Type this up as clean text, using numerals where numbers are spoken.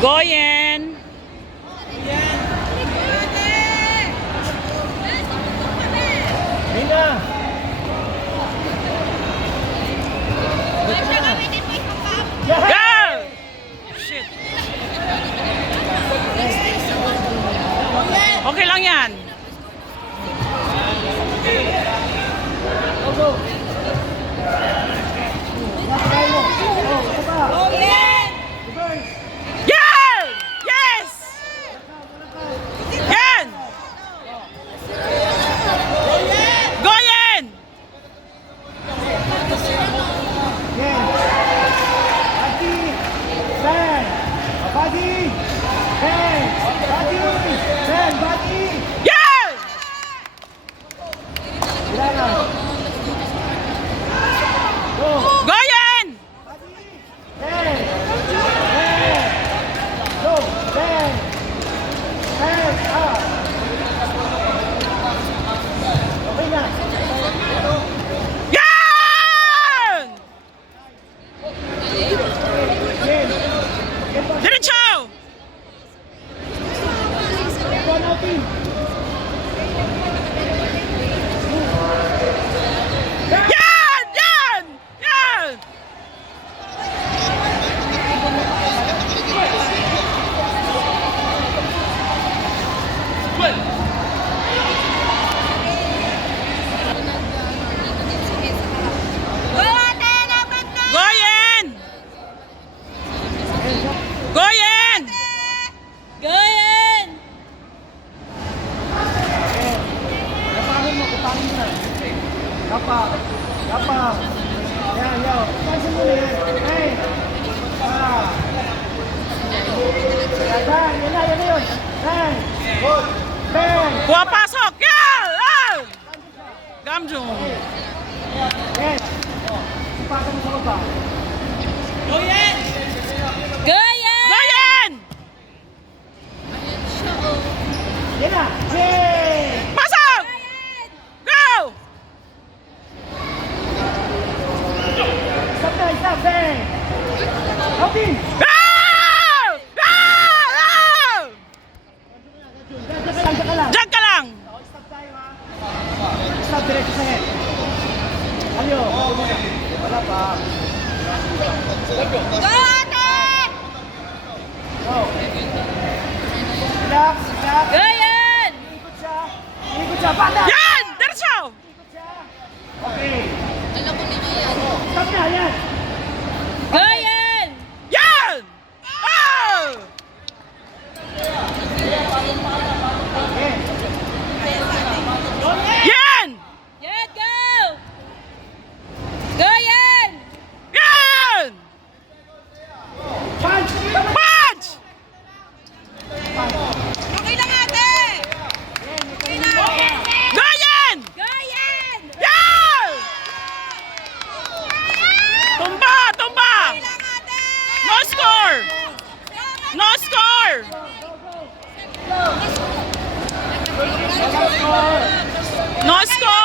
Goyen. Mina! Go! Shit. Okay lang yan. Yan! Yes! Yan! Goyen! Yan! Goyen! Yan! Diretso! Yan! Yan! Yan! Goyen! Goyen! Goyen! Pumapasok! Yan! Yan! Gamjong! Goyen! Goyen! Pasok! Go! Go! Go! Diyan ka lang! Stop diretso sa head. Alyo. Wala pa. Go. Relax, relax. Goyen! Ikot siya. Ikot siya. Banda! Yan! Diretso! Ikot siya. Okay. Stop na, yan. Goyen! Yan! Oh! Okay. Yan! Yan, go! Goyen! Yan! Punch! Punch! Okay lang ate! Okay lang! Goyen! Goyen! Yan! Tumba! Tumba! Okay lang ate! No score! No score! No score!